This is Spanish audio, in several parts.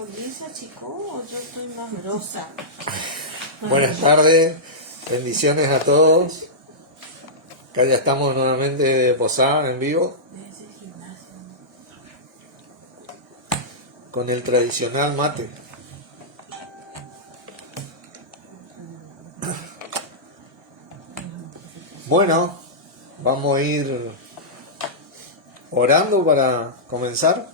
Olisa, chico, o yo estoy más grosa. Buenas tardes, bendiciones a todos. Acá ya estamos nuevamente de posada en vivo con el tradicional mate. Bueno, vamos a ir orando para comenzar.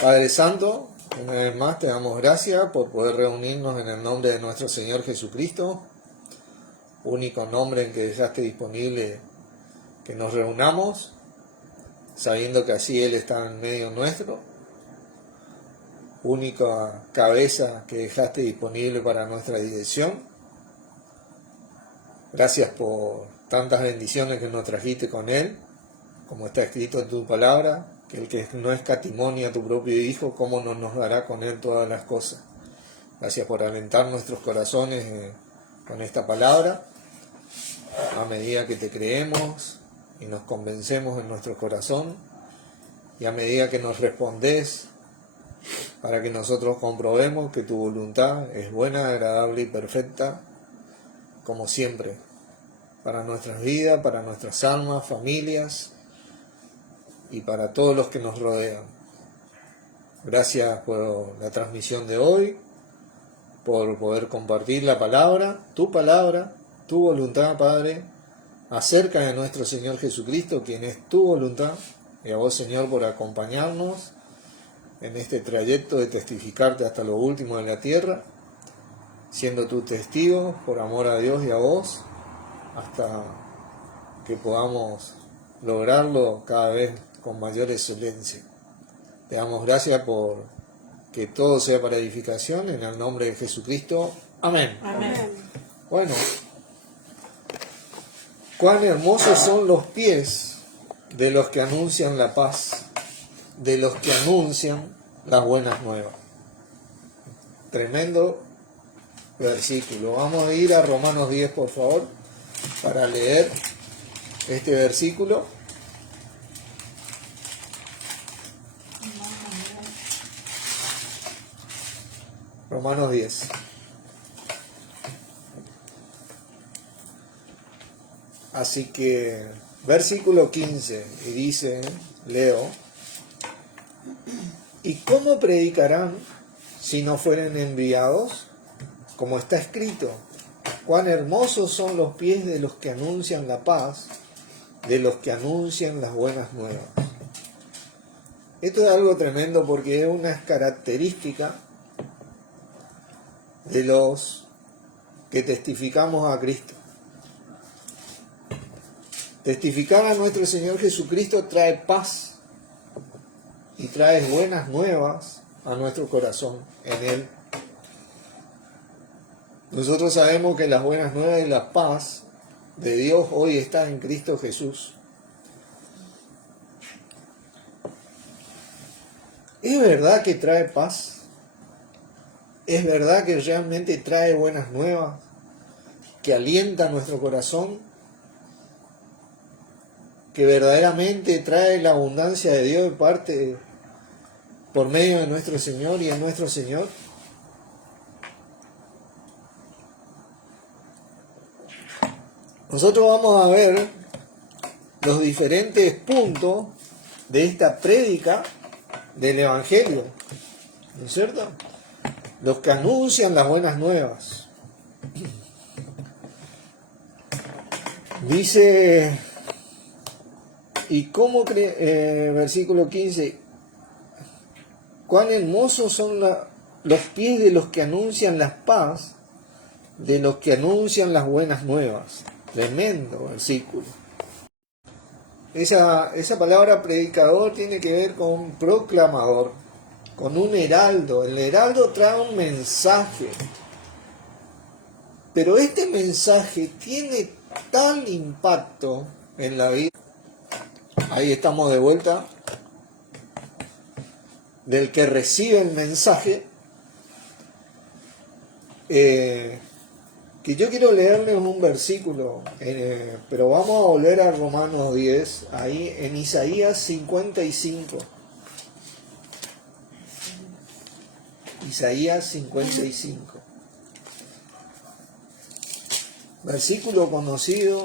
Padre Santo, una vez más te damos gracias por poder reunirnos en el nombre de nuestro Señor Jesucristo, único nombre en que dejaste disponible que nos reunamos, sabiendo que así Él está en medio nuestro, única cabeza que dejaste disponible para nuestra dirección. Gracias por tantas bendiciones que nos trajiste con Él, como está escrito en tu palabra, que el que no escatimonia a tu propio Hijo, ¿cómo no nos dará con Él todas las cosas? Gracias por alentar nuestros corazones con esta palabra, a medida que te creemos y nos convencemos en nuestro corazón, y a medida que nos respondes, para que nosotros comprobemos que tu voluntad es buena, agradable y perfecta, como siempre, para nuestras vidas, para nuestras almas, familias, y para todos los que nos rodean. Gracias por la transmisión de hoy, por poder compartir la palabra, tu voluntad, Padre, acerca de nuestro Señor Jesucristo, quien es tu voluntad, y a vos, Señor, por acompañarnos en este trayecto de testificarte hasta lo último de la tierra, siendo tu testigo, por amor a Dios y a vos, hasta que podamos lograrlo cada vez con mayor excelencia. Te damos gracias por que todo sea para edificación, en el nombre de Jesucristo. Amén. Amén. Bueno, cuán hermosos son los pies de los que anuncian la paz, de los que anuncian las buenas nuevas. Tremendo versículo. Vamos a ir a Romanos 10, por favor, para leer este versículo. Romanos 10. Así que, versículo 15, y dice, leo, ¿y cómo predicarán si no fueren enviados? Como está escrito, cuán hermosos son los pies de los que anuncian la paz, de los que anuncian las buenas nuevas. Esto es algo tremendo porque es una característica de los que testificamos a Cristo. Testificar a nuestro Señor Jesucristo trae paz y trae buenas nuevas a nuestro corazón en Él. Nosotros sabemos que las buenas nuevas y la paz de Dios hoy está en Cristo Jesús. ¿Es verdad que trae paz? ¿Es verdad que realmente trae buenas nuevas, que alienta nuestro corazón, que verdaderamente trae la abundancia de Dios de parte por medio de nuestro Señor y en nuestro Señor? Nosotros vamos a ver los diferentes puntos de esta prédica del Evangelio, ¿no es cierto? Los que anuncian las buenas nuevas. Dice, y cómo versículo 15, cuán hermosos son los pies de los que anuncian la paz, de los que anuncian las buenas nuevas. Tremendo versículo. Esa palabra predicador tiene que ver con proclamador, con un heraldo. El heraldo trae un mensaje, pero este mensaje tiene tal impacto en la vida. Ahí estamos de vuelta, del que recibe el mensaje, que yo quiero leerles un versículo, pero vamos a volver a Romanos 10, ahí en Isaías 55. Isaías 55. Versículo conocido,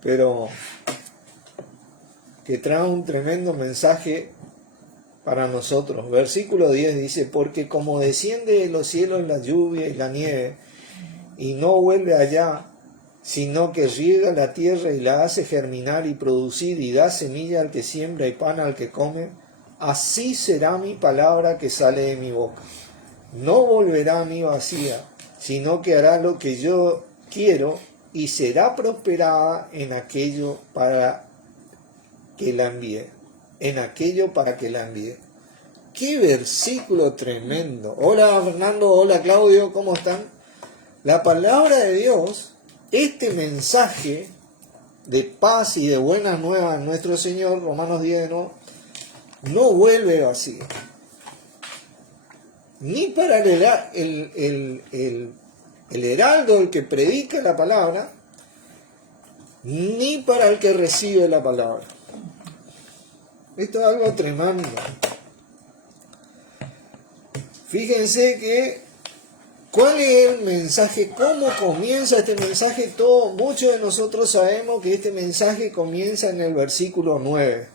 pero que trae un tremendo mensaje para nosotros. Versículo 10 dice: porque como desciende de los cielos la lluvia y la nieve, y no vuelve allá, sino que riega la tierra y la hace germinar y producir, y da semilla al que siembra y pan al que come, así será mi palabra que sale de mi boca. No volverá a mí vacía, sino que hará lo que yo quiero, y será prosperada en aquello para que la envíe. En aquello para que la envíe. ¡Qué versículo tremendo! Hola Fernando, hola Claudio, ¿cómo están? La palabra de Dios, este mensaje de paz y de buenas nuevas en nuestro Señor, Romanos 10, no vuelve vacío. Ni para el heraldo, el que predica la palabra, ni para el que recibe la palabra. Esto es algo tremendo. Fíjense que, ¿cuál es el mensaje? ¿Cómo comienza este mensaje? Muchos de nosotros sabemos que este mensaje comienza en el versículo 9.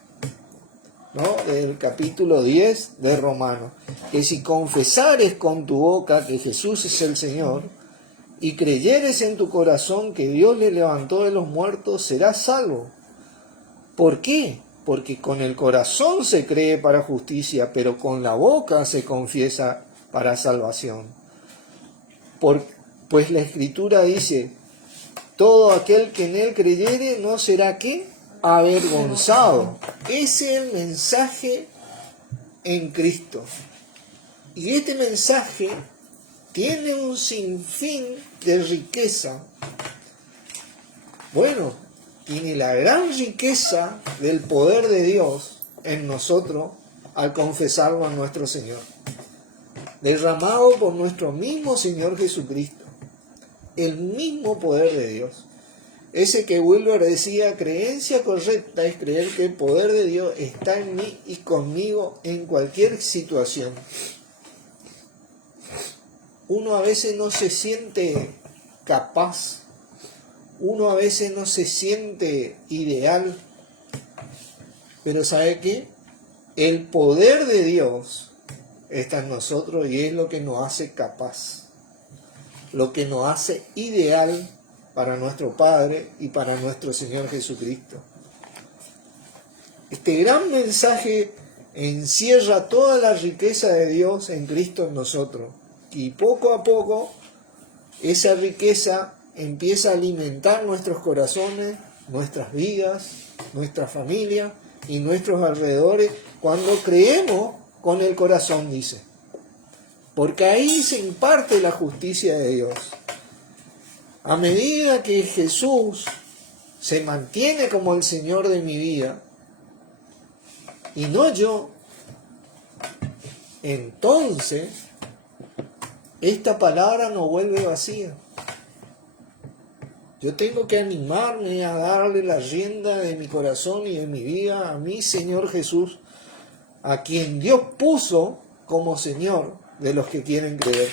Del capítulo 10 de Romanos, que si confesares con tu boca que Jesús es el Señor y creyeres en tu corazón que Dios le levantó de los muertos, serás salvo. ¿Por qué? Porque con el corazón se cree para justicia, pero con la boca se confiesa para salvación. Pues la Escritura dice: todo aquel que en él creyere no será ¿qué? Avergonzado. Ese es el mensaje en Cristo. Y este mensaje tiene un sinfín de riqueza. Bueno, tiene la gran riqueza del poder de Dios en nosotros al confesarlo a nuestro Señor, derramado por nuestro mismo Señor Jesucristo. El mismo poder de Dios. Ese que Wilber decía: creencia correcta es creer que el poder de Dios está en mí y conmigo en cualquier situación. Uno a veces no se siente capaz, uno a veces no se siente ideal, pero ¿sabe qué? El poder de Dios está en nosotros y es lo que nos hace capaz, lo que nos hace ideal para nuestro Padre y para nuestro Señor Jesucristo. Este gran mensaje encierra toda la riqueza de Dios en Cristo en nosotros. Y poco a poco esa riqueza empieza a alimentar nuestros corazones, nuestras vidas, nuestra familia y nuestros alrededores cuando creemos con el corazón, dice. Porque ahí se imparte la justicia de Dios. A medida que Jesús se mantiene como el Señor de mi vida, y no yo, entonces esta palabra no vuelve vacía. Yo tengo que animarme a darle la rienda de mi corazón y de mi vida a mi Señor Jesús, a quien Dios puso como Señor de los que quieren creer.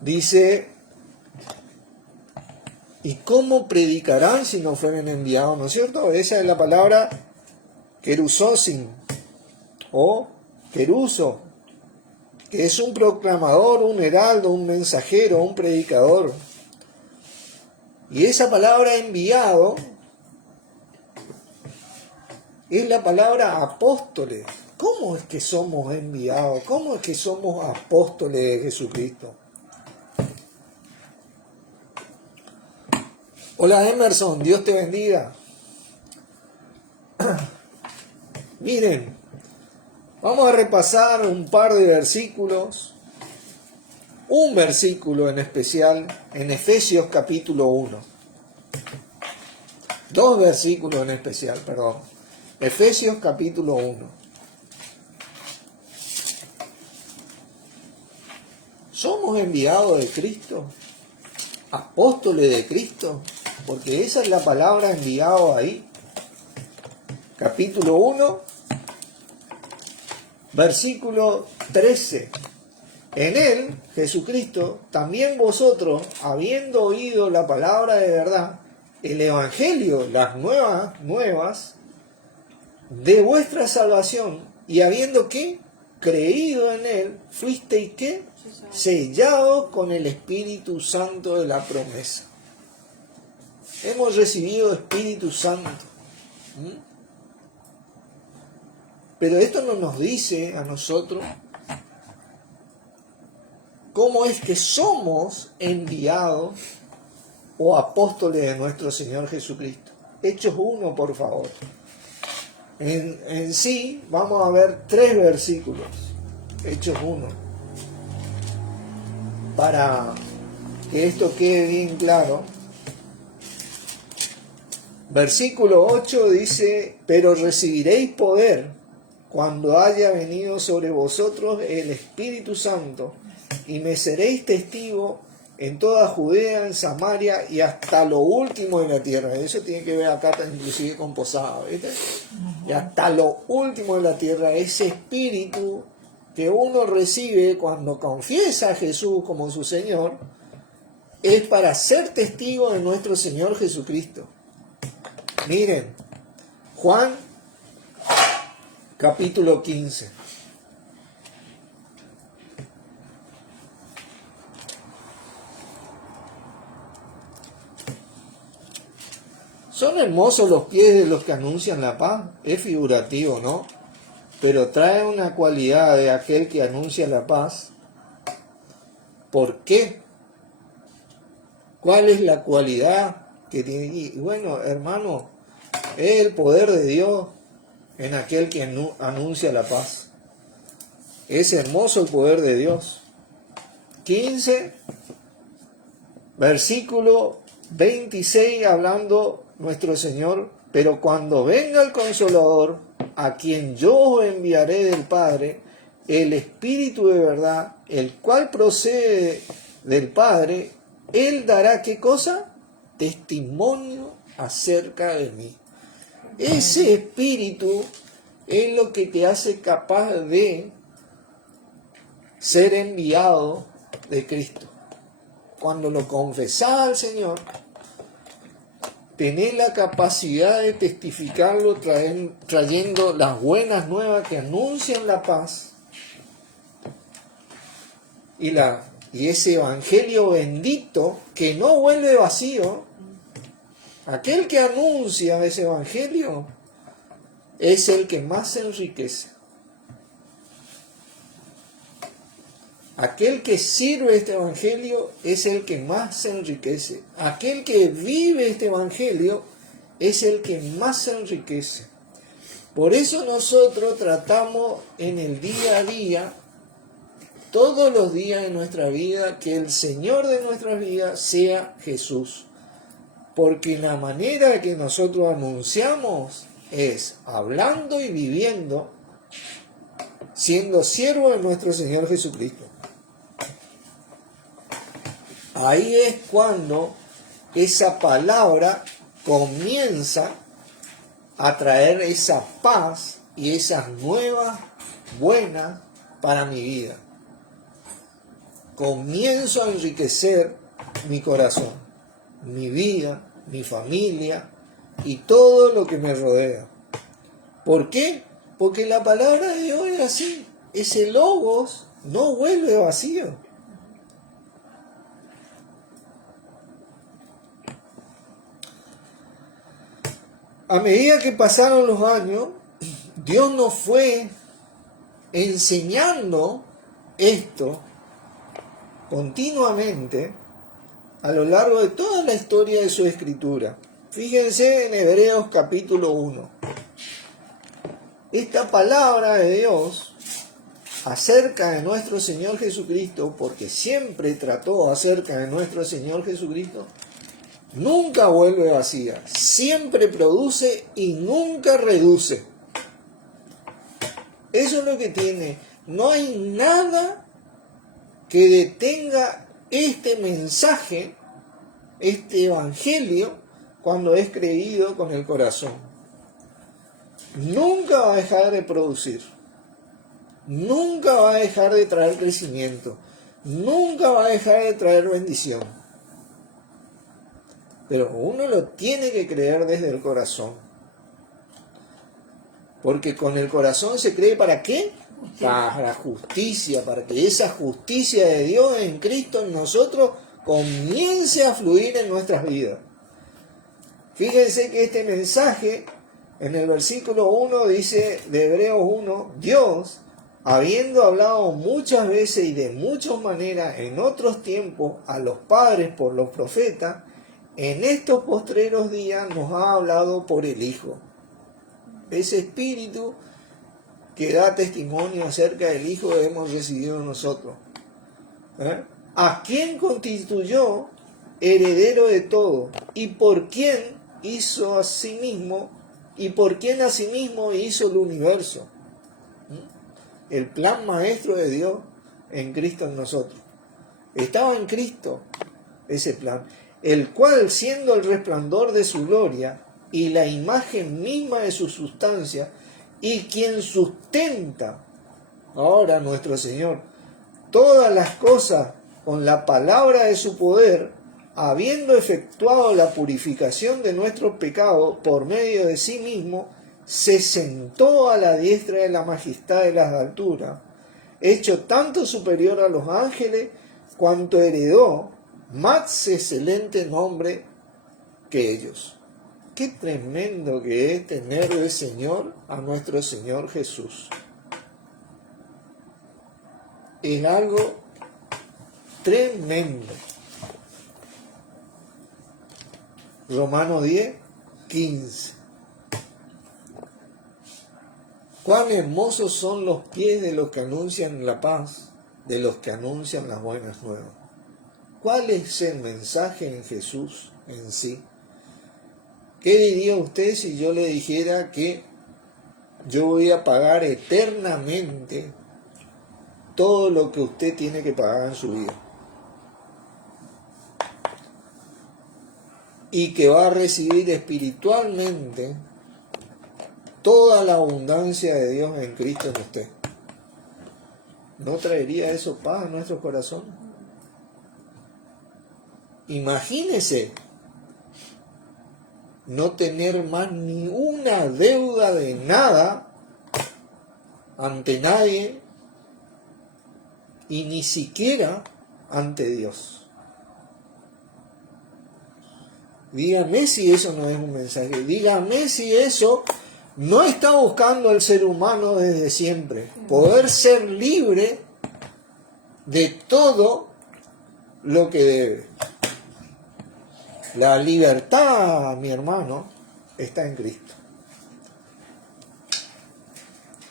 Dice: ¿y cómo predicarán si no fueren enviados? ¿No es cierto? Esa es la palabra kerusosin o keruso, que es un proclamador, un heraldo, un mensajero, un predicador. Y esa palabra enviado es la palabra apóstoles. ¿Cómo es que somos enviados? ¿Cómo es que somos apóstoles de Jesucristo? Hola Emerson, Dios te bendiga. Miren, vamos a repasar un par de versículos, un versículo en especial en Efesios capítulo 1. Dos versículos en especial, perdón. Efesios capítulo 1. ¿Somos enviados de Cristo? ¿Apóstoles de Cristo? Porque esa es la palabra enviado ahí. capítulo 1, versículo 13. En él, Jesucristo, también vosotros, habiendo oído la palabra de verdad, el evangelio, las nuevas de vuestra salvación, y habiendo ¿qué? Creído en él, fuisteis ¿qué? Sellados con el Espíritu Santo de la promesa. Hemos recibido Espíritu Santo. Pero esto no nos dice a nosotros cómo es que somos enviados o apóstoles de nuestro Señor Jesucristo. Hechos 1, por favor. En sí, vamos a ver 3 versículos. Hechos 1. Para que esto quede bien claro. Versículo 8 dice: pero recibiréis poder cuando haya venido sobre vosotros el Espíritu Santo, y me seréis testigo en toda Judea, en Samaria y hasta lo último de la tierra. Eso tiene que ver acá inclusive con Posada, ¿viste? Y hasta lo último de la tierra, ese espíritu que uno recibe cuando confiesa a Jesús como su Señor, es para ser testigo de nuestro Señor Jesucristo. Miren, Juan capítulo 15. Son hermosos los pies de los que anuncian la paz. Es figurativo, ¿no? Pero trae una cualidad de aquel que anuncia la paz. ¿Por qué? ¿Cuál es la cualidad que tiene? Y bueno, hermano, es el poder de Dios en aquel que anuncia la paz. Es hermoso el poder de Dios. 15, versículo 26, hablando nuestro Señor: pero cuando venga el Consolador, a quien yo os enviaré del Padre, el Espíritu de verdad, el cual procede del Padre, Él dará ¿qué cosa? Testimonio acerca de mí. Ese Espíritu es lo que te hace capaz de ser enviado de Cristo. Cuando lo confesás al Señor, tenés la capacidad de testificarlo trayendo las buenas nuevas que anuncian la paz y ese evangelio bendito que no vuelve vacío. Aquel que anuncia ese evangelio es el que más se enriquece. Aquel que sirve este evangelio es el que más se enriquece. Aquel que vive este evangelio es el que más se enriquece. Por eso nosotros tratamos en el día a día, todos los días de nuestra vida, que el Señor de nuestras vidas sea Jesús. Porque la manera que nosotros anunciamos es hablando y viviendo, siendo siervo de nuestro Señor Jesucristo. Ahí es cuando esa palabra comienza a traer esa paz y esas nuevas buenas para mi vida. Comienzo a enriquecer mi corazón, mi vida, mi familia y todo lo que me rodea. ¿Por qué? Porque la palabra de Dios es así. Ese logos no vuelve vacío. A medida que pasaron los años, Dios nos fue enseñando esto continuamente a lo largo de toda la historia de su escritura. Fíjense en Hebreos capítulo 1. Esta palabra de Dios acerca de nuestro Señor Jesucristo, porque siempre trató acerca de nuestro Señor Jesucristo, nunca vuelve vacía, siempre produce y nunca reduce. Eso es lo que tiene. No hay nada que detenga este mensaje, este evangelio, cuando es creído con el corazón. nunca va a dejar de producir, nunca va a dejar de traer crecimiento, nunca va a dejar de traer bendición. Pero uno lo tiene que creer desde el corazón. Porque con el corazón se cree ¿para qué? Para justicia, para que esa justicia de Dios en Cristo en nosotros comience a fluir en nuestras vidas. Fíjense que este mensaje en el versículo 1 dice de Hebreos 1, Dios, habiendo hablado muchas veces y de muchas maneras en otros tiempos a los padres por los profetas, en estos postreros días nos ha hablado por el Hijo. Ese Espíritu que da testimonio acerca del Hijo que hemos recibido nosotros. A quien constituyó heredero de todo y por quien hizo a sí mismo y por quien a sí mismo hizo el universo. El plan maestro de Dios en Cristo en nosotros. Estaba en Cristo ese plan, el cual siendo el resplandor de su gloria y la imagen misma de su sustancia, y quien sustenta ahora nuestro Señor todas las cosas con la palabra de su poder, habiendo efectuado la purificación de nuestros pecados por medio de sí mismo, se sentó a la diestra de la majestad de las alturas, hecho tanto superior a los ángeles, cuanto heredó más excelente nombre que ellos. Qué tremendo que es tener de Señor a nuestro Señor Jesús. Es algo tremendo. Romanos 10, 15. Cuán hermosos son los pies de los que anuncian la paz, de los que anuncian las buenas nuevas. ¿Cuál es el mensaje en Jesús en sí? ¿Qué diría usted si yo le dijera que yo voy a pagar eternamente todo lo que usted tiene que pagar en su vida? Y que va a recibir espiritualmente toda la abundancia de Dios en Cristo en usted. ¿No traería eso paz a nuestro corazón? Imagínese no tener más ni una deuda de nada ante nadie y ni siquiera ante Dios. Dígame si eso no es un mensaje. Dígame si eso no está buscando el ser humano desde siempre. Poder ser libre de todo lo que debe. La libertad, mi hermano, está en Cristo.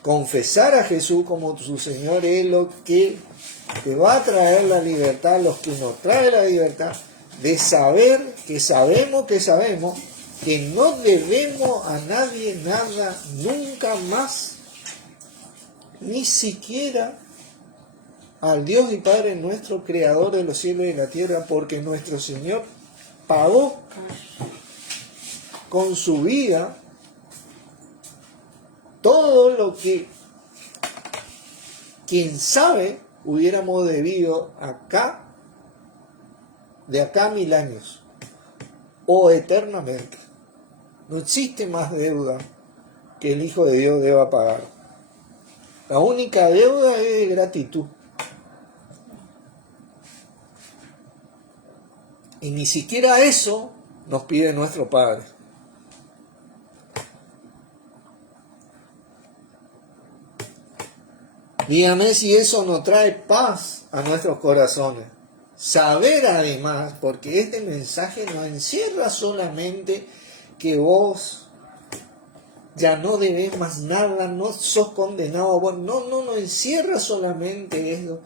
Confesar a Jesús como su Señor es lo que te va a traer la libertad, lo que nos trae la libertad de saber que sabemos que no debemos a nadie nada nunca más, ni siquiera al Dios y Padre nuestro, Creador de los cielos y la tierra, porque nuestro Señor pagó con su vida todo lo que, quién sabe, hubiéramos debido de acá a 1000 años o eternamente. No existe más deuda que el Hijo de Dios deba pagar. La única deuda es de gratitud. Y ni siquiera eso nos pide nuestro Padre. Dígame si eso no trae paz a nuestros corazones. Saber además, porque este mensaje no encierra solamente que vos ya no debes más nada, no sos condenado, no encierra solamente eso,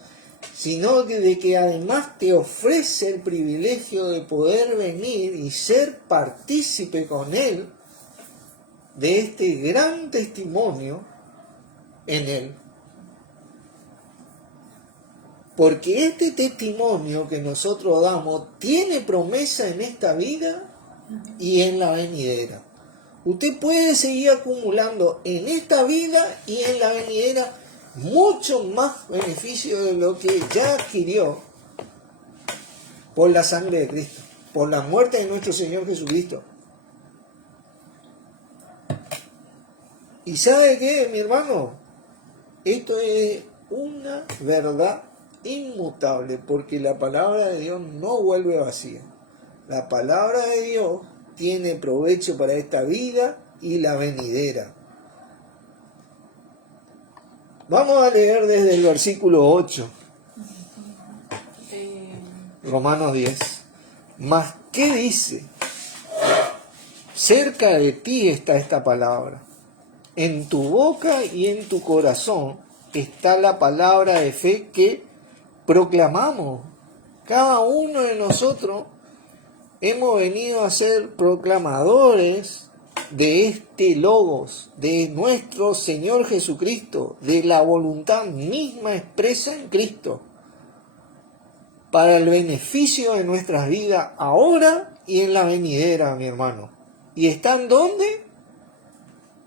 sino de que además te ofrece el privilegio de poder venir y ser partícipe con Él de este gran testimonio en Él. Porque este testimonio que nosotros damos tiene promesa en esta vida y en la venidera. usted puede seguir acumulando en esta vida y en la venidera mucho más beneficio de lo que ya adquirió por la sangre de Cristo, por la muerte de nuestro Señor Jesucristo. ¿Y sabe qué, mi hermano? Esto es una verdad inmutable, porque la palabra de Dios no vuelve vacía. La palabra de Dios tiene provecho para esta vida y la venidera. Vamos a leer desde el versículo 8. Romanos 10. Mas, ¿qué dice? Cerca de ti está esta palabra. En tu boca y en tu corazón está la palabra de fe que proclamamos. Cada uno de nosotros hemos venido a ser proclamadores de este Logos, de nuestro Señor Jesucristo, de la voluntad misma expresa en Cristo, para el beneficio de nuestras vidas ahora y en la venidera, mi hermano. ¿Y están dónde?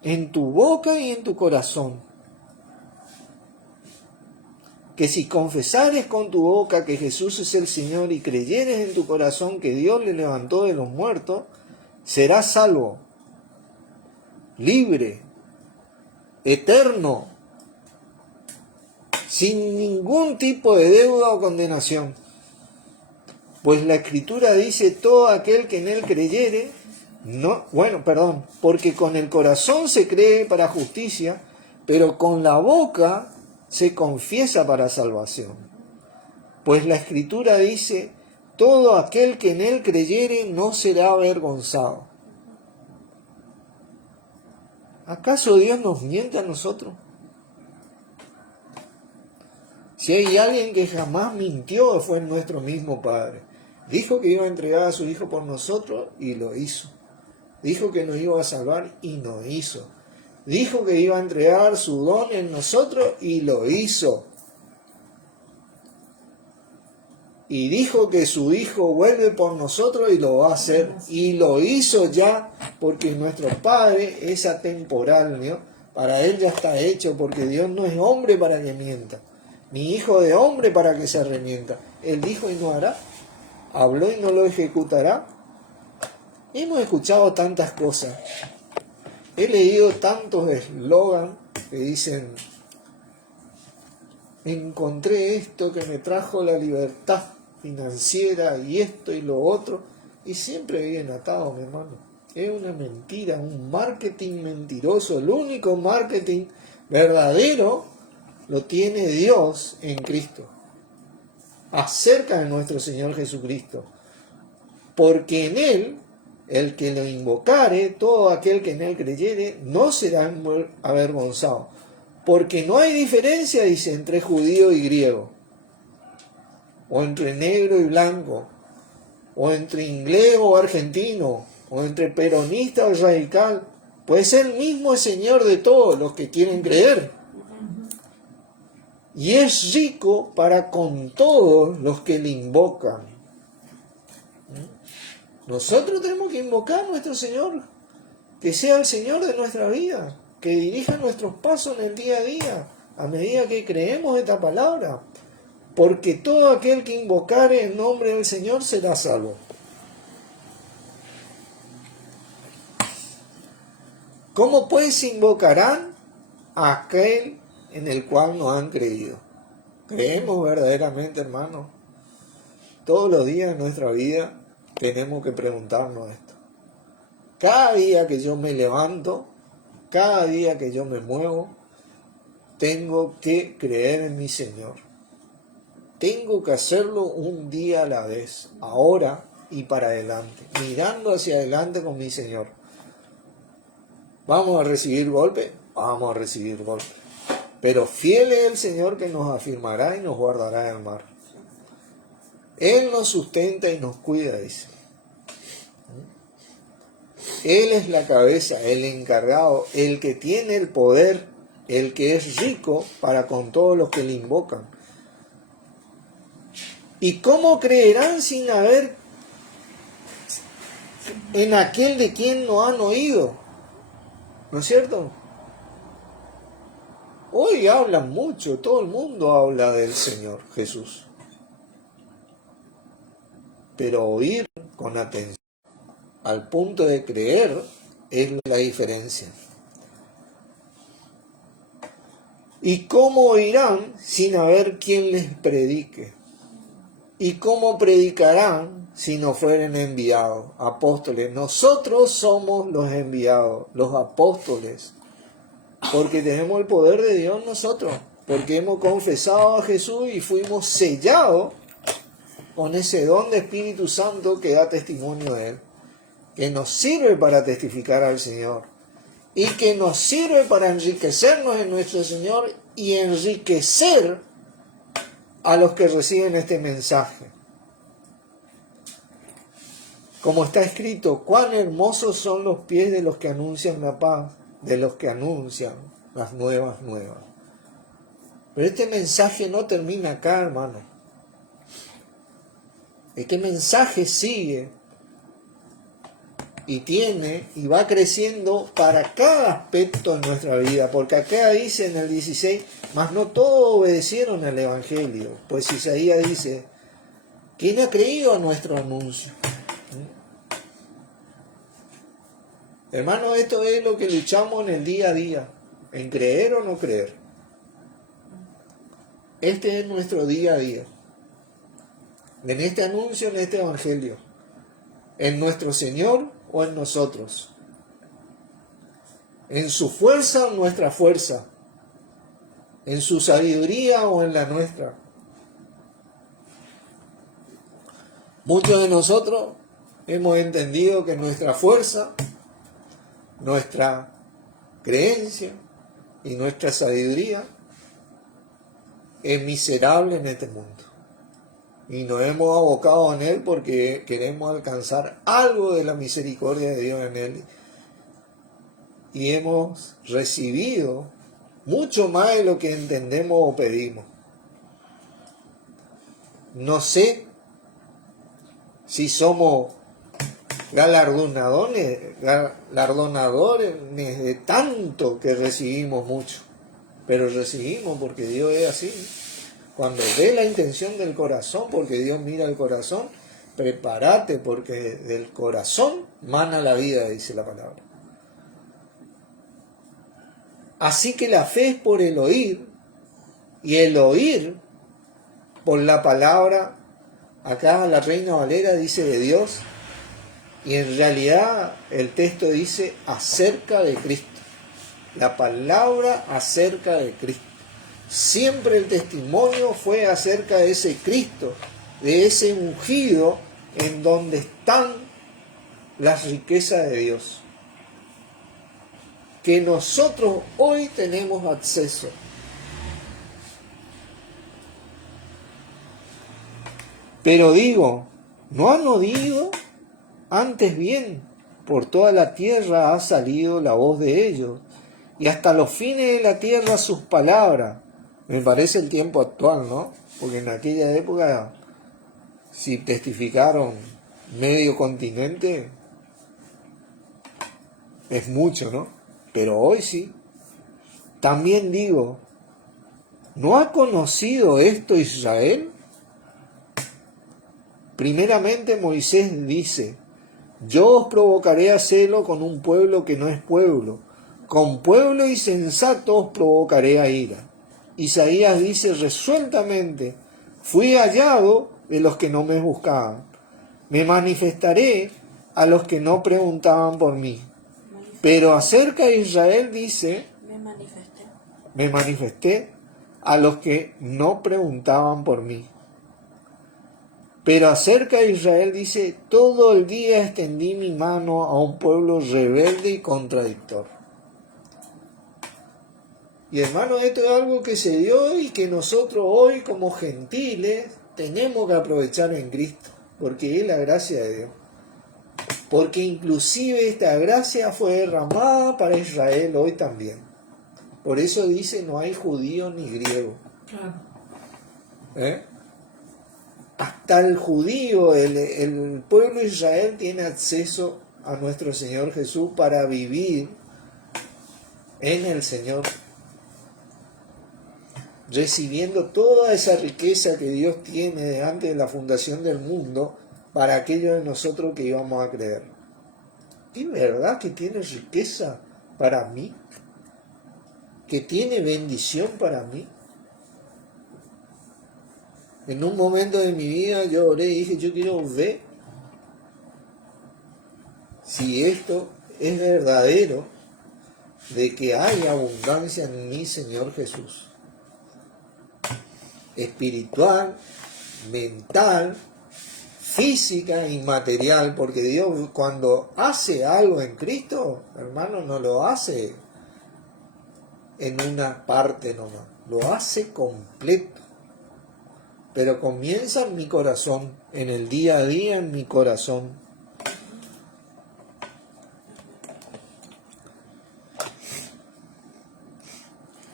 En tu boca y en tu corazón. Que si confesares con tu boca que Jesús es el Señor y creyeres en tu corazón que Dios le levantó de los muertos, serás salvo, libre, eterno, sin ningún tipo de deuda o condenación. Pues la Escritura dice, todo aquel que en él creyere, porque con el corazón se cree para justicia, pero con la boca se confiesa para salvación. Pues la Escritura dice, todo aquel que en él creyere no será avergonzado. ¿Acaso Dios nos miente a nosotros? Si hay alguien que jamás mintió, fue nuestro mismo Padre. Dijo que iba a entregar a su Hijo por nosotros y lo hizo. Dijo que nos iba a salvar y nos hizo. Dijo que iba a entregar su don en nosotros y lo hizo. Y dijo que su Hijo vuelve por nosotros y lo va a hacer. Y lo hizo ya, porque nuestro Padre es atemporal, ¿no? Para Él ya está hecho, porque Dios no es hombre para que mienta, ni hijo de hombre para que se arrepienta. Él dijo y no hará, habló y no lo ejecutará. Hemos escuchado tantas cosas. He leído tantos eslogans que dicen, encontré esto que me trajo la libertad financiera y esto y lo otro, y siempre bien atado, mi hermano. Es una mentira, un marketing mentiroso. El único marketing verdadero lo tiene Dios en Cristo, acerca de nuestro Señor Jesucristo, porque en Él, el que lo invocare, todo aquel que en Él creyere, no será avergonzado. Porque no hay diferencia, dice, entre judío y griego, o entre negro y blanco, o entre inglés o argentino, o entre peronista o radical, pues Él mismo es Señor de todos los que quieren creer. Y es rico para con todos los que le invocan. Nosotros tenemos que invocar a nuestro Señor, que sea el Señor de nuestra vida, que dirija nuestros pasos en el día a día, a medida que creemos esta palabra, porque todo aquel que invocare el nombre del Señor será salvo. ¿Cómo pues invocarán a aquel en el cual no han creído? ¿Creemos verdaderamente, hermano? Todos los días de nuestra vida tenemos que preguntarnos esto. Cada día que yo me levanto, cada día que yo me muevo, tengo que creer en mi Señor. Tengo que hacerlo un día a la vez, ahora y para adelante, mirando hacia adelante con mi Señor. ¿Vamos a recibir golpe? Vamos a recibir golpe. Pero fiel es el Señor que nos afirmará y nos guardará del mar. Él nos sustenta y nos cuida, dice. Él es la cabeza, el encargado, el que tiene el poder, el que es rico para con todos los que le invocan. ¿Y cómo creerán sin haber en aquel de quien no han oído? ¿No es cierto? Hoy hablan mucho, todo el mundo habla del Señor Jesús. Pero oír con atención al punto de creer es la diferencia. ¿Y cómo oirán sin haber quien les predique? ¿Y cómo predicarán si no fueren enviados? Apóstoles. Nosotros somos los enviados, los apóstoles, porque tenemos el poder de Dios nosotros, porque hemos confesado a Jesús y fuimos sellados con ese don de Espíritu Santo que da testimonio de Él, que nos sirve para testificar al Señor y que nos sirve para enriquecernos en nuestro Señor y enriquecer a los que reciben este mensaje. Como está escrito, cuán hermosos son los pies de los que anuncian la paz, de los que anuncian las nuevas. Pero este mensaje no termina acá, hermano. Este mensaje sigue y tiene y va creciendo para cada aspecto de nuestra vida, porque acá dice en el 16, mas no todos obedecieron al Evangelio, pues Isaías dice, ¿quién ha creído a nuestro anuncio? Hermano, esto es lo que luchamos en el día a día, en creer o no creer. Este es nuestro día a día, en este anuncio, en este Evangelio, en nuestro Señor o en nosotros, en su fuerza o en nuestra fuerza, en su sabiduría o en la nuestra. Muchos de nosotros hemos entendido que nuestra fuerza, nuestra creencia y nuestra sabiduría es miserable en este mundo. Y nos hemos abocado en Él porque queremos alcanzar algo de la misericordia de Dios en Él. Y hemos recibido mucho más de lo que entendemos o pedimos. No sé si somos galardonadores de tanto que recibimos mucho. Pero recibimos porque Dios es así. Cuando ve la intención del corazón, porque Dios mira el corazón, prepárate porque del corazón mana la vida, dice la palabra. Así que la fe es por el oír, y el oír por la palabra. Acá la Reina Valera dice de Dios, y en realidad el texto dice acerca de Cristo. La palabra acerca de Cristo. Siempre el testimonio fue acerca de ese Cristo, de ese ungido en donde están las riquezas de Dios, que nosotros hoy tenemos acceso. Pero digo, ¿no han oído? Antes bien, por toda la tierra ha salido la voz de ellos, y hasta los fines de la tierra sus palabras. Me parece el tiempo actual, ¿no? Porque en aquella época, si testificaron medio continente, es mucho, ¿no? Pero hoy sí. También digo, ¿no ha conocido esto Israel? Primeramente Moisés dice, yo os provocaré a celo con un pueblo que no es pueblo, con pueblo insensato os provocaré a ira. Isaías dice resueltamente, fui hallado de los que no me buscaban, me manifestaré a los que no preguntaban por mí. Pero acerca de Israel dice, me manifesté a los que no preguntaban por mí. Pero acerca de Israel dice, todo el día extendí mi mano a un pueblo rebelde y contradictor. Y hermano, esto es algo que se dio y que nosotros hoy como gentiles tenemos que aprovechar en Cristo, porque es la gracia de Dios. Porque inclusive esta gracia fue derramada para Israel hoy también. Por eso dice, no hay judío ni griego. Claro. Hasta el judío, el pueblo de Israel tiene acceso a nuestro Señor Jesús para vivir en el Señor, recibiendo toda esa riqueza que Dios tiene de antes de la fundación del mundo para aquellos de nosotros que íbamos a creer. ¿Es verdad que tiene riqueza para mí? ¿Que tiene bendición para mí? En un momento de mi vida yo oré y dije, yo quiero ver si esto es verdadero, de que hay abundancia en mi Señor Jesús. Espiritual, mental, física y material, porque Dios cuando hace algo en Cristo, hermano, no lo hace en una parte nomás, lo hace completo. Pero comienza en mi corazón, en el día a día en mi corazón.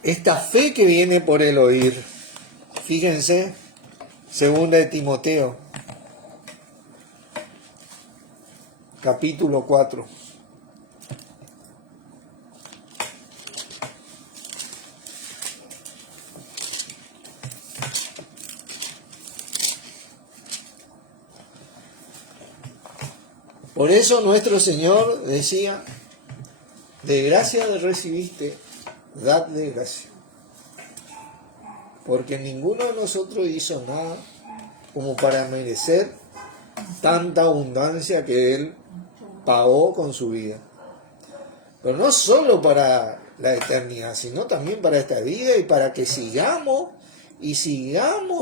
Esta fe que viene por el oír, fíjense, segunda de Timoteo, capítulo 4. Por eso nuestro Señor decía, de gracia recibiste, dad de gracia. Porque ninguno de nosotros hizo nada como para merecer tanta abundancia que Él pagó con su vida. Pero no solo para la eternidad, sino también para esta vida y para que sigamos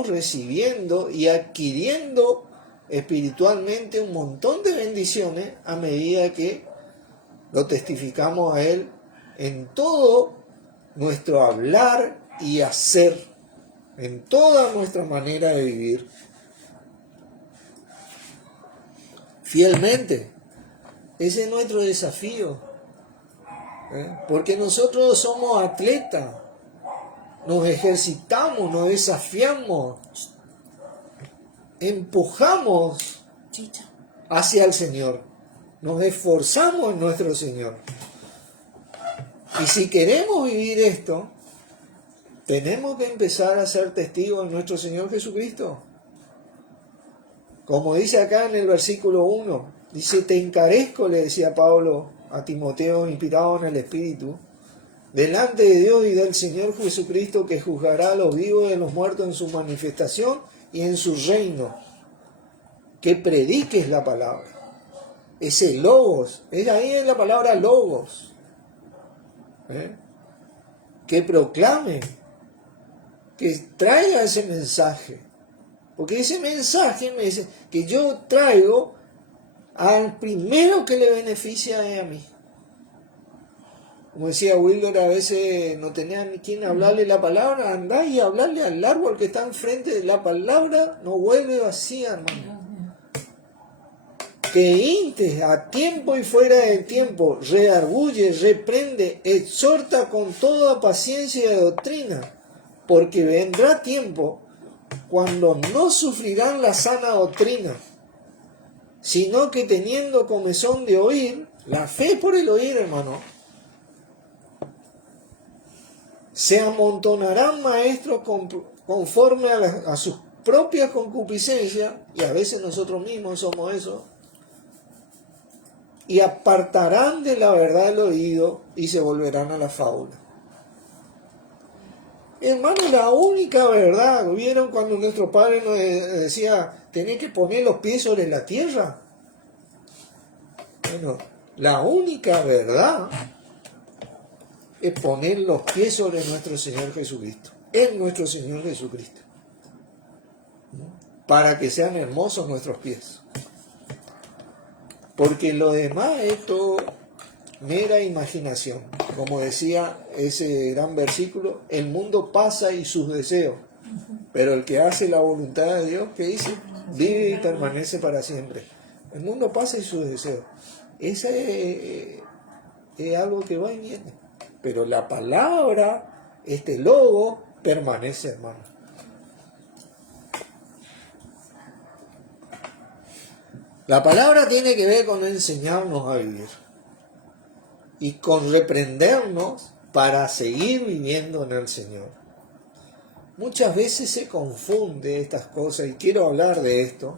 recibiendo y adquiriendo espiritualmente un montón de bendiciones a medida que lo testificamos a Él en todo nuestro hablar y hacer, en toda nuestra manera de vivir. Fielmente, ese es nuestro desafío, porque nosotros somos atletas, nos ejercitamos, nos desafiamos, empujamos hacia el Señor, nos esforzamos en nuestro Señor. Y si queremos vivir esto, tenemos que empezar a ser testigos de nuestro Señor Jesucristo. Como dice acá en el versículo 1, dice, te encarezco, le decía Pablo a Timoteo, inspirado en el Espíritu, delante de Dios y del Señor Jesucristo, que juzgará a los vivos y a los muertos en su manifestación y en su reino, que prediques la palabra. Ese logos, es ahí en la palabra logos, que proclame, que traiga ese mensaje, porque ese mensaje me dice que yo traigo al primero que le beneficia es a mí. Como decía Wilder, a veces no tenía ni quien hablarle la palabra, andá y hablarle al árbol que está enfrente de la palabra, no vuelve vacía, hermano. Que inste a tiempo y fuera de tiempo, redarguye, reprende, exhorta con toda paciencia y doctrina, porque vendrá tiempo cuando no sufrirán la sana doctrina, sino que teniendo comezón de oír, la fe por el oír, hermano, se amontonarán maestros conforme a sus propias concupiscencias, y a veces nosotros mismos somos eso, y apartarán de la verdad el oído y se volverán a la fábula. Hermano, la única verdad, ¿vieron cuando nuestro padre nos decía, tenés que poner los pies sobre la tierra? Bueno, la única verdad es poner los pies sobre nuestro Señor Jesucristo, en nuestro Señor Jesucristo, para que sean hermosos nuestros pies. Porque lo demás es todo mera imaginación. Como decía ese gran versículo, el mundo pasa y sus deseos, pero el que hace la voluntad de Dios, ¿qué dice? Vive y permanece para siempre. El mundo pasa y sus deseos. Ese es algo que va y viene. Pero la palabra, este logo, permanece, hermano. La palabra tiene que ver con enseñarnos a vivir y con reprendernos para seguir viviendo en el Señor. Muchas veces se confunde estas cosas y quiero hablar de esto.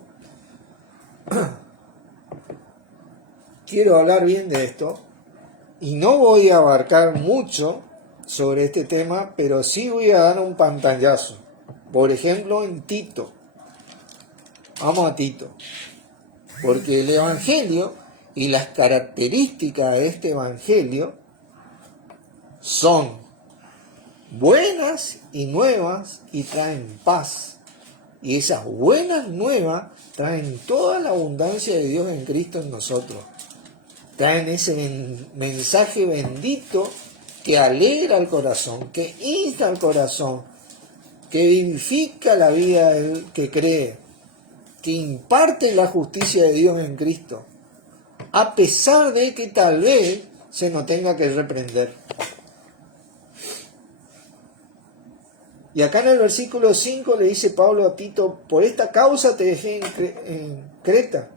Quiero hablar bien de esto y no voy a abarcar mucho sobre este tema, pero sí voy a dar un pantallazo. Por ejemplo, en Tito. Vamos a Tito. Porque el Evangelio y las características de este Evangelio son buenas y nuevas y traen paz. Y esas buenas nuevas traen toda la abundancia de Dios en Cristo en nosotros. Traen ese mensaje bendito que alegra el corazón, que insta al corazón, que vivifica la vida del que cree, que imparte la justicia de Dios en Cristo, a pesar de que tal vez se nos tenga que reprender. Y acá en el versículo 5 le dice Pablo a Tito: por esta causa te dejé en Creta,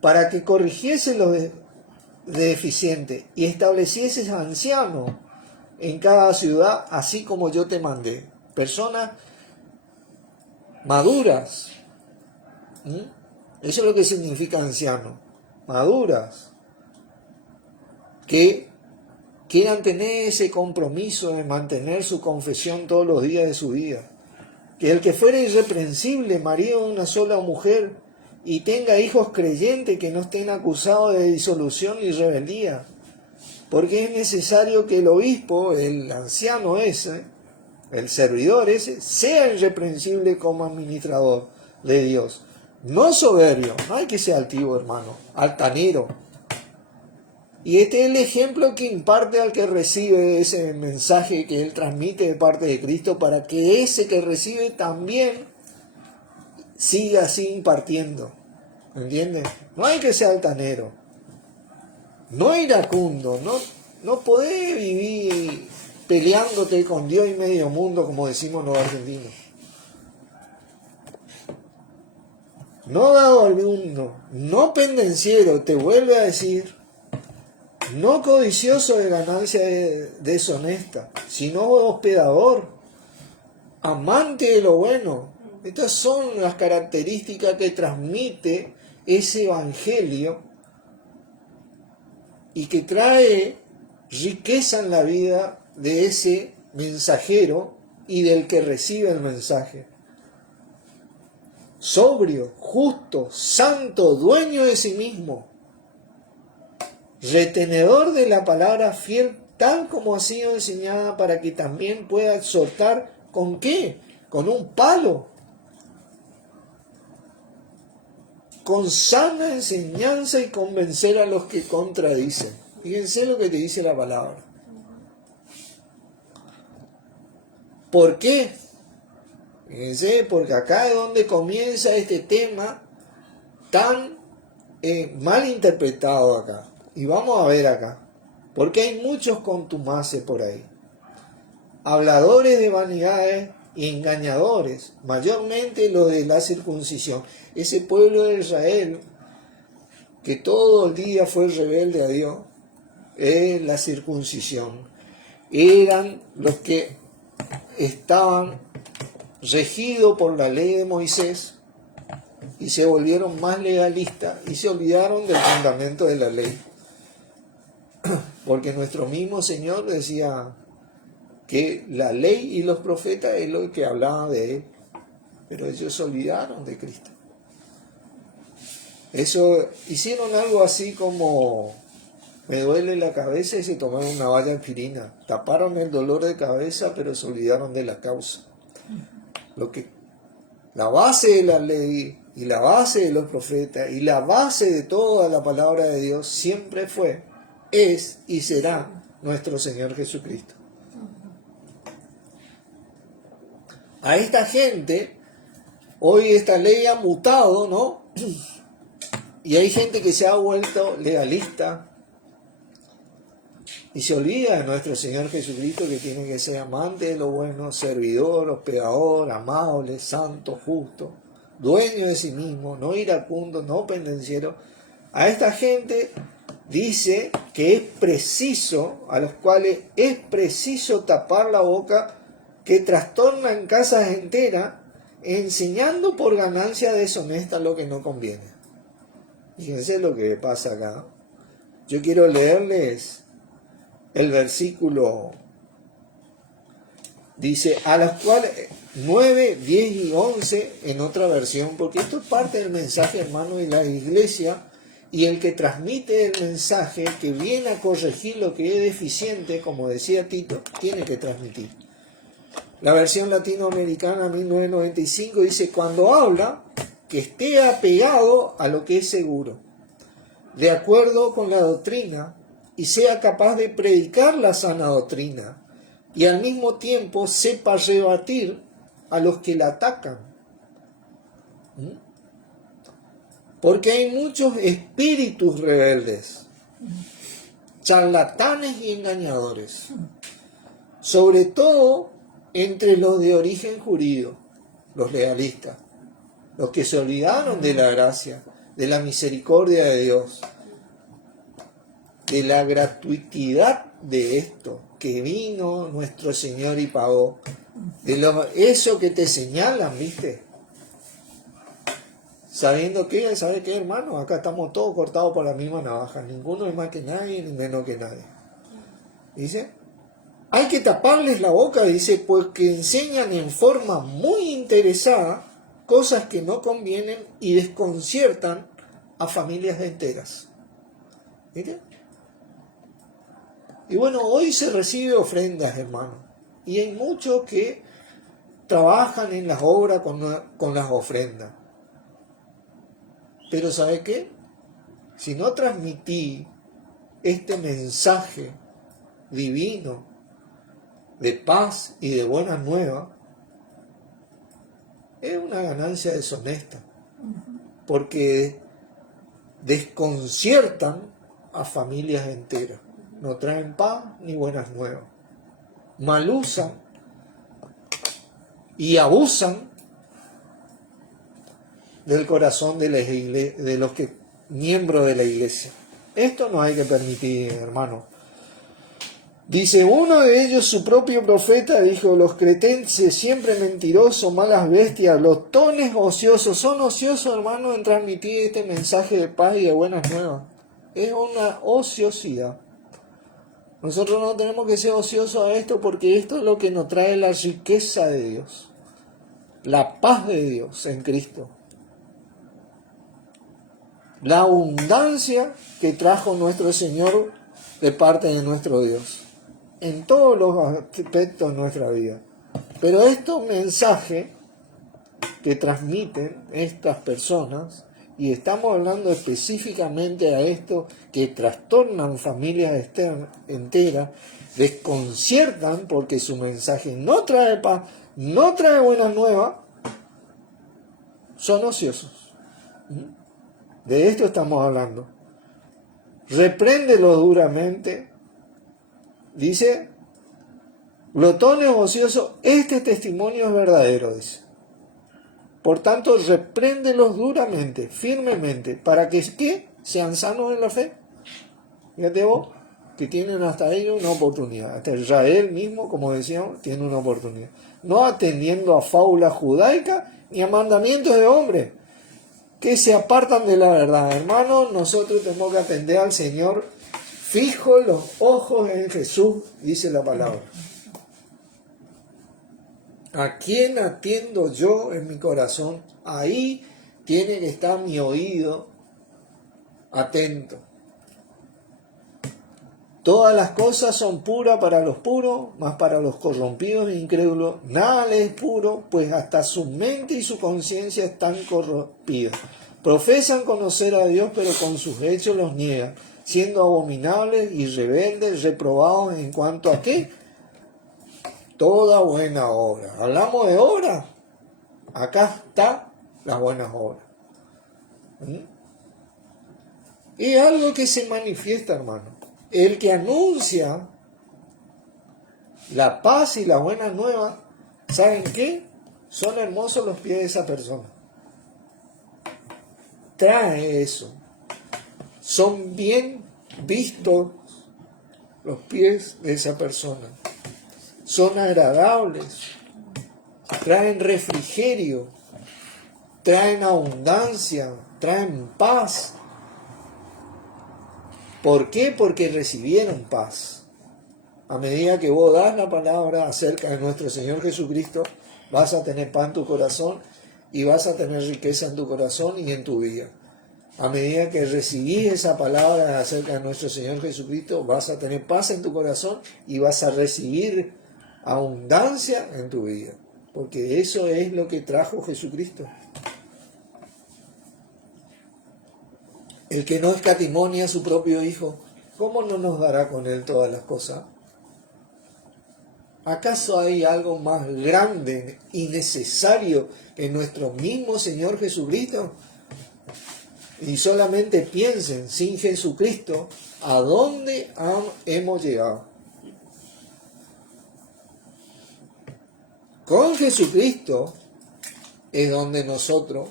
para que corrigiese los deficientes y establecieses ancianos en cada ciudad, así como yo te mandé. Personas maduras. Eso es lo que significa anciano. Maduras. Que quieran tener ese compromiso de mantener su confesión todos los días de su vida. Que el que fuere irreprensible, marido de una sola mujer, y tenga hijos creyentes que no estén acusados de disolución y rebeldía. Porque es necesario que el obispo, el anciano ese, el servidor ese, sea irreprensible como administrador de Dios. No soberbio, no hay que ser altivo, hermano, altanero. Y este es el ejemplo que imparte al que recibe ese mensaje que él transmite de parte de Cristo, para que ese que recibe también siga así impartiendo. ¿Entiendes? No hay que ser altanero, no iracundo, no podés vivir peleándote con Dios y medio mundo, como decimos los argentinos. No dado al mundo, no pendenciero, te vuelve a decir, no codicioso de ganancia deshonesta, sino hospedador, amante de lo bueno. Estas son las características que transmite ese evangelio y que trae riqueza en la vida de ese mensajero y del que recibe el mensaje. Sobrio, justo, santo, dueño de sí mismo, retenedor de la palabra, fiel tal como ha sido enseñada, para que también pueda exhortar. ¿Con qué? Con un palo. Con sana enseñanza y convencer a los que contradicen. Fíjense lo que te dice la palabra. ¿Por qué? Fíjense, porque acá es donde comienza este tema tan mal interpretado acá. Y vamos a ver acá. Porque hay muchos contumaces por ahí. Habladores de vanidades y engañadores, mayormente los de la circuncisión. Ese pueblo de Israel que todo el día fue rebelde a Dios, es la circuncisión. Eran los que estaban regidos por la ley de Moisés y se volvieron más legalistas y se olvidaron del fundamento de la ley. Porque nuestro mismo Señor decía que la ley y los profetas es lo que hablaban de Él, pero ellos se olvidaron de Cristo. Eso, hicieron algo así como: me duele la cabeza, y se tomaron una valla de aspirina. Taparon el dolor de cabeza, pero se olvidaron de la causa. La base de la ley y la base de los profetas y la base de toda la palabra de Dios siempre fue, es y será nuestro Señor Jesucristo. A esta gente, hoy esta ley ha mutado, ¿no? Y hay gente que se ha vuelto legalista y se olvida de nuestro Señor Jesucristo, que tiene que ser amante de lo bueno, servidor, hospedador, amable, santo, justo, dueño de sí mismo, no iracundo, no pendenciero. A esta gente dice que es preciso, a los cuales es preciso tapar la boca, que trastornan casas enteras, enseñando por ganancia deshonesta lo que no conviene. Fíjense lo que pasa acá. Yo quiero leerles el versículo, dice, a las cuales 9, 10 y 11 en otra versión, porque esto es parte del mensaje, hermano, de la iglesia, y el que transmite el mensaje, que viene a corregir lo que es deficiente, como decía Tito, tiene que transmitir. La versión latinoamericana 1995 dice, cuando habla, que esté apegado a lo que es seguro, de acuerdo con la doctrina, y sea capaz de predicar la sana doctrina, y al mismo tiempo sepa rebatir a los que la atacan. Porque hay muchos espíritus rebeldes, charlatanes y engañadores, sobre todo entre los de origen jurídico, los legalistas, los que se olvidaron de la gracia, de la misericordia de Dios, de la gratuidad de esto, que vino nuestro Señor y pagó, de eso que te señalan, ¿viste? Sabiendo que, ¿sabe qué, hermano? Acá estamos todos cortados por la misma navaja, ninguno es más que nadie ni menos que nadie. Dice, hay que taparles la boca, dice, pues que enseñan en forma muy interesada cosas que no convienen y desconciertan a familias enteras. ¿Viste? Y bueno, hoy se recibe ofrendas, hermano, y hay muchos que trabajan en las obras con las ofrendas. Pero ¿sabe qué? Si no transmití este mensaje divino de paz y de buenas nuevas, es una ganancia deshonesta, porque desconciertan a familias enteras, no traen paz ni buenas nuevas, malusan y abusan del corazón de los miembros de la iglesia. Esto no hay que permitir, hermano. Dice, uno de ellos, su propio profeta, dijo, los cretenses siempre mentirosos, malas bestias, los tones ociosos, son ociosos, hermano, en transmitir este mensaje de paz y de buenas nuevas. Es una ociosidad. Nosotros no tenemos que ser ociosos a esto, porque esto es lo que nos trae la riqueza de Dios, la paz de Dios en Cristo, la abundancia que trajo nuestro Señor de parte de nuestro Dios, en todos los aspectos de nuestra vida. Pero estos mensajes que transmiten estas personas, y estamos hablando específicamente a esto que trastornan familias enteras, desconciertan porque su mensaje no trae paz, no trae buenas nuevas, son ociosos. De esto estamos hablando. Repréndelo duramente. Dice, glotones ociosos, este testimonio es verdadero, dice. Por tanto, repréndelos duramente, firmemente, para que ¿qué? Sean sanos en la fe. Fíjate vos, que tienen hasta ellos una oportunidad. Hasta Israel mismo, como decíamos, tiene una oportunidad. No atendiendo a fábulas judaicas ni a mandamientos de hombres que se apartan de la verdad. Hermanos, nosotros tenemos que atender al Señor fijo los ojos en Jesús, dice la palabra. ¿A quién atiendo yo en mi corazón? Ahí tiene que estar mi oído atento. Todas las cosas son puras para los puros, mas para los corrompidos e incrédulos nada les es puro, pues hasta su mente y su conciencia están corrompidas. Profesan conocer a Dios, pero con sus hechos los niegan, siendo abominables y rebeldes, reprobados en cuanto a ¿qué? Toda buena obra. Hablamos de obra. Acá está las buenas obras. Y algo que se manifiesta, hermano. El que anuncia la paz y la buena nueva, ¿saben qué? Son hermosos los pies de esa persona. Trae eso. Son bien vistos los pies de esa persona. Son agradables, traen refrigerio, traen abundancia, traen paz. ¿Por qué? Porque recibieron paz. A medida que vos das la palabra acerca de nuestro Señor Jesucristo, vas a tener paz en tu corazón y vas a tener riqueza en tu corazón y en tu vida. A medida que recibís esa palabra acerca de nuestro Señor Jesucristo, vas a tener paz en tu corazón y vas a recibir abundancia en tu vida. Porque eso es lo que trajo Jesucristo. El que no escatimonia a su propio Hijo, ¿cómo no nos dará con Él todas las cosas? ¿Acaso hay algo más grande y necesario que nuestro mismo Señor Jesucristo? Y solamente piensen, sin Jesucristo, ¿a dónde hemos llegado? Con Jesucristo es donde nosotros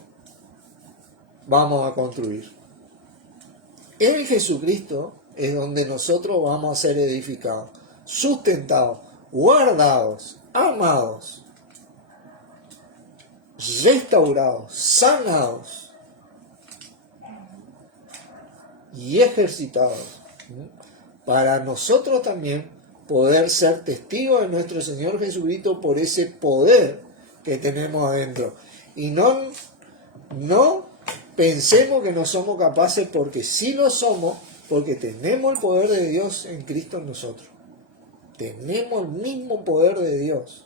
vamos a construir. En Jesucristo es donde nosotros vamos a ser edificados, sustentados, guardados, amados, restaurados, sanados y ejercitados, para nosotros también poder ser testigos de nuestro Señor Jesucristo por ese poder que tenemos adentro. Y no pensemos que no somos capaces, porque sí lo somos, porque tenemos el poder de Dios en Cristo en nosotros. Tenemos el mismo poder de Dios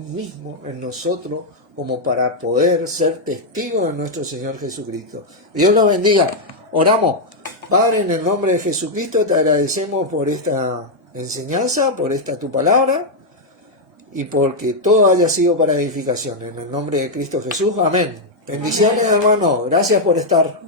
mismo en nosotros, como para poder ser testigos de nuestro Señor Jesucristo. Dios los bendiga. Oramos. Padre, en el nombre de Jesucristo te agradecemos por esta enseñanza, por esta tu palabra, y porque todo haya sido para edificación. En el nombre de Cristo Jesús. Amén. Bendiciones, hermano. Gracias por estar.